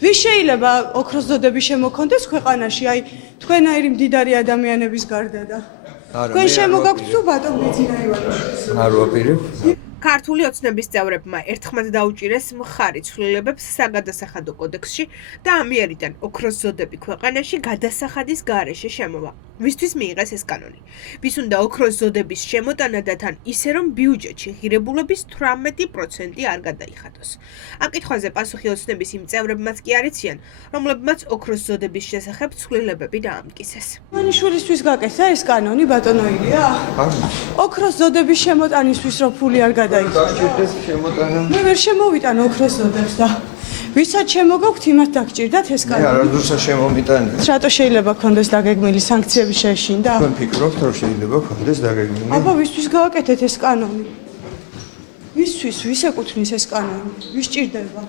ვის შეიძლება ოქროს ზოდები შემოქონდეს ქვეყანაში, აი თქვენაირი მდიდარი ადამიანების გარდა და თქვენ შემოგაქვთ თუ ბატონ ბიძინაივანიშვილს? არ ვაპირებ. ქართული ოცნების წევრებმა ერთხმად დაუჭირეს მხარი ცვლილებებს საგადასახადო კოდექსში და ამიერიდან ოქროს ზოდები ქვეყანაში გადასახადის გარეშე შემოვა. ვისთვის მიიღეს ეს კანონი? ვის უნდა ოქროს ზოდების შემოტანა და თან ისე რომ ბიუჯეტში ღირებულების 18% არ გადაიხადოს. ამ კითხვაზე პასუხი ოცნების იმ წევრებმაც კი არ იციან, რომლებმაც ოქროს ზოდების შესახებ ცვლილებები დაამტკიცეს. მანიშვილისთვის გაკეთა ეს კანონი ბატონო ილია? ოქროს ზოდების შემოტანისთვის რო ფული არ გაჭირდეს შემოტანა. მე ვერ შემოვიტან ოქროს ზოდებს და ვისაც შემოგაქვთ იმათ დაგჭირდათ ეს კანონი. მე არასდროს შემომიტანე. რატო შეიძლება ქონდეს დაგეგმილი სანქციების შეშინდა? თქვენ ფიქრობთ რომ შეიძლება ქონდეს დაგეგმილი? აბა ვისთვის გააკეთეთ ეს კანონი? ვისთვის ვის ეკუთვნის ეს კანონი? ვის ჭირდება?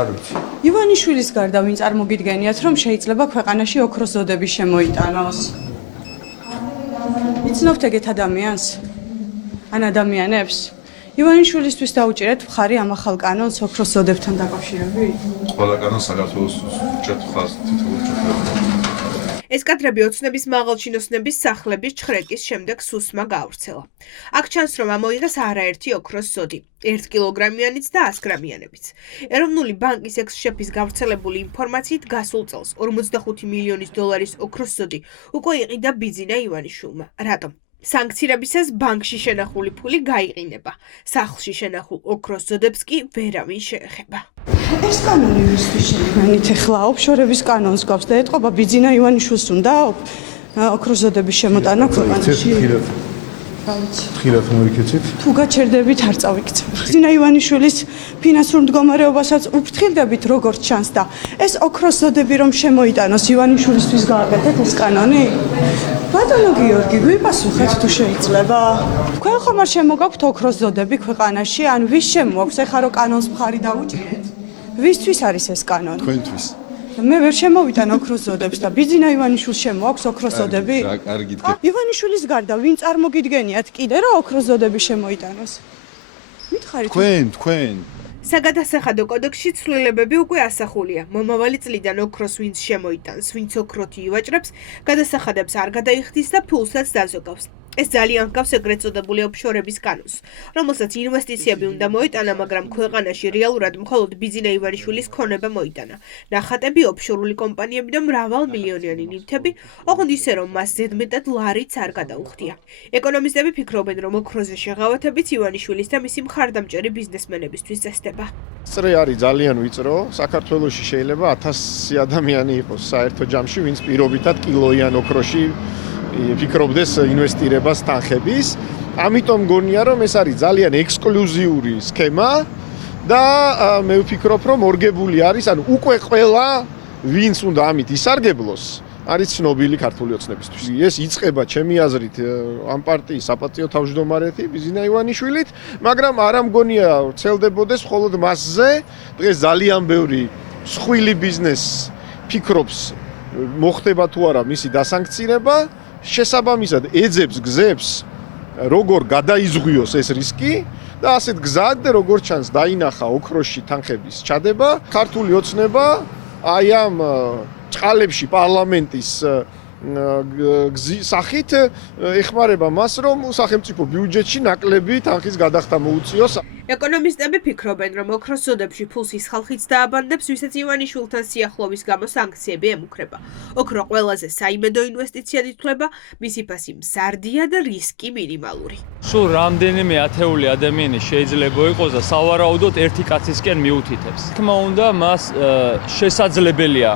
არ ვიცი. ივანიშვილის გარდა ვინ წარმოგიდგენიათ რომ შეიძლება ქვეყანაში ოქროს ზოდები შემოიტანოს? იცნობთ ეგეთ ადამიანს? ან ადამიანებს? ივანიშვილისთვის დაუჭირეთ მხარი ამ ახალ კანონს ოქროს ზოდებთან დაკავშირებით? ყველა კანონს საქართველოს უჭერთ ხაზს თითოეულ ჩათვლას. ეს კადრები ოცნების მაღალჩინოსნების სახლების ჩხრეკის შემდეგ სუსმა გაავრცელა. აქ ჩანს, რომ ამოიღეს არაერთი ოქროს ზოდი, 1 კილოგრამიანიც და 100 გრამიანებიც. ეროვნული ბანკის ექს-შეფის გავრცელებული ინფორმაციით გასულ წელს 45 მილიონის დოლარის ოქროს ზოდი უკვე იყიდა ბიძინა ივანიშვილმა. რატომ? სანქცირებისას ბანკში შენახული ფული გაიყინება. სახლში შენახულ ოქროს ზოდებს კი ვერავინ შეეხება. ეს კანონი ვისთვის შექმნით ახლა ოფშორების კანონს გავს და ეთყობა ბიძინა ივანიშვილს უნდა ოქროს ზოდების შემოტანა ქვეყანაში. ხილად მოიქეცით? თუ გაჩერდებით არ წავიქცევ. ბიძინა ივანიშვილის ფინანსურ მდგომარეობასაც უფრთხილდებით როგორც ჩანს და ეს ოქროს ზოდები რომ შემოიტანოს ივანიშვილისთვის გააკეთეთ ეს კანონი? ბატონო გიორგი, გვიპასუხეთ თუ შეიძლება? თქვენ ხომ არ შემოგაქვთ ოქროს ზოდები ქვეყანაში, ან ვის შემოაქვს ეხლა რომ კანონს მხარი დაუჭირეთ? ვისთვის არის ეს კანონი? თქვენთვის. მე ვერ შემოვიტან ოქროს ზოდებს და ბიძინა ივანიშვილს შემოაქვს ოქროს ზოდები? კარგი. ივანიშვილის გარდა ვინ წარმოგიდგენიათ კიდე რომ ოქროს ზოდები შემოიტანოს? მითხარით? თქვენ. საგადასახადო კოდექსში ცვლილებები უკვე ასახულია. მომავალი წლიდან ოქროს ვინც შემოიტანს, ვინც ოქროთი ივაჭრებს, გადასახადებს არ გადაიხდის და ფულსაც დაზოგავს. ეს ძალიან ჰგავს ეგრეთ წოდებული ოფშორების კანონს, რომელსაც ინვესტიციები უნდა მოიტანა, მაგრამ ქვეყანაში რეალურად მხოლოდ ბიძინა ივანიშვილის ქონება მოიტანა. ნახატები ოფშორული კომპანიები და მრავალმილიონიანი ნივთები, ოღონდ ისე რომ მას ზედმეტად ლარიც არ გადაუხდია. ეკონომისტები ფიქრობენ, რომ ოქროზე შეღავათებიც ივანიშვილის და მისი მხარდამჭერი ბიზნესმენებისთვის წესდება. წრე არის ძალიან ვიწრო. საქართველოში შეიძლება 1000 ადამიანი იყოს საერთო ჯამში, ვინც პირობითად კილოიან ოქროში ფიქრობდეს ინვესტირებას თანხების. ამიტომ გონია რომ ეს არის ძალიან ექსკლუზიური სქემა და მე ვფიქრობ რომ მორგებული არის, ანუ უკვე ყველა ვინც უნდა ამით ისარგებლოს, არის ცნობილი ქართული ოცნებისთვის. ეს იწყება ჩემი აზრით ამ პარტიის საპატიო თავმჯდომარეთი ბიძინა ივანიშვილით, მაგრამ არ ამგონია ვრცელდებოდეს მხოლოდ მასზე. დღეს ძალიან ბევრი მსხვილი ბიზნეს ფიქრობს მოხდება თუ არა მისი დასანქცირება. შესაბამისად ეძებს გზებს როგორ გადაიზღვიოს ეს რისკი და ასეთ გზად როგორ ჩანს დაინახა ოქროში თანხების ჩადება. ქართული ოცნება აი ამ წყალებში პარლამენტის სახით ეხმარება მას რომ სახელმწიფო ბიუჯეტში ნაკლები თანხის გადახდა მოუწიოს. ეკონომისტები ფიქრობენ, რომ ოქროს ზოდებში ფულს ის ხალხიც დააბანდებს, ვისაც ივანიშვილთან სიახლოვის გამო სანქციები ემუქრება. ოქრო ყველაზე საიმედო ინვესტიციად ითვლება, მისი ფასი მზარდია და რისკი მინიმალური. სულ რამდენიმე ათეული ადამიანი შეიძლება იყოს და სავარაუდოდ ერთი კაცისკენ მიუთითებს. თქმა უნდა, მას შესაძლებელია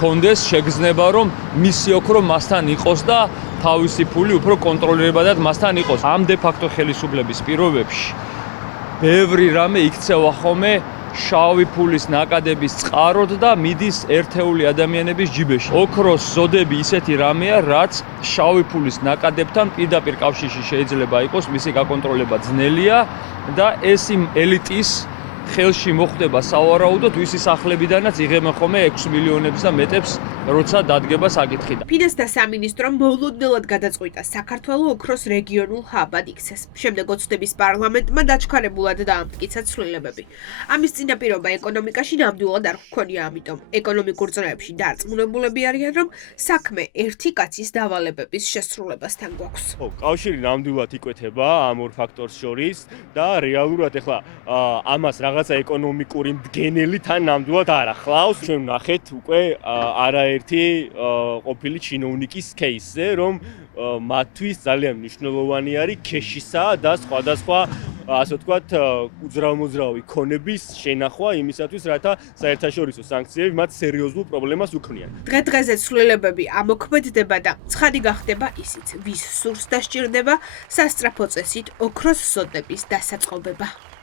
კონდეს შეგრძნება რომ მისი ოქრო მასთან იყოს და თავისი ფული უფრო კონტროლირებადად მასთან იყოს. ამ დე ფაქტო ხელისუფლების პირობებში ბევრი რამე იქცევა ხოლმე შავი ფულის ნაკადების წყაროდ და მიდის ერთეული ადამიანების ჯიბეში. ოქროს ზოდები ისეთი რამეა, რაც შავი ფულის ნაკადებთან პირდაპირ კავშირში შეიძლება იყოს, მისი გაკონტროლება ძნელია და ეს იმ ელიტის ხელში მოხდება სავარაუდოდ, ვისი სახლებიდანაც იღებენ ხოლმე 6 მილიონებს და მეტებს როცა დადგება საკითხი. ფინანსთა სამინისტრომ მოულოდნელად გადაწყვიტა საქართველოს ოქროს რეგიონულ ჰაბად იქცეს. შემდეგ ოცნების პარლამენტმა დაჩქარებულად დაამტკიცა ცვლილებები. ამის წინაპირობა ეკონომიკაში ნამდვილად არ ჰქონია, ამიტომ ეკონომიკურ წრეებში დარწმუნებულები არიან, რომ საქმე ერთი კაცის დავალებების შესრულებასთან გვაქვს. ხო, კავშირი ნამდვილად იკვეთება ამ ორ ფაქტორს შორის და რეალურად ეხლა ამას რაღაცა ეკონომიკური მდგენელი თან ნამდვილად არ ახლავს. ჩვენ ვნახეთ უკვე არაერთი ყოფილი ჩინოვნიკის кейსზე, რომ მათთვის ძალიან მნიშვნელოვანი არის ქეშისა და სხვადასხვა ასე ვთქვათ უძრავ-მოძრავი ქონების შენახვა იმისათვის, რათა საერთაშორისო სანქციები მათ სერიოზულ პრობლემას უქმნიან. დღე-დღეზე ცვლილებები ამოქმედდება და ცხადი გახდება ისიც, ვის სურს და სჭირდება სასწრაფო წესით ოქროს ზოდების დასაწყობება.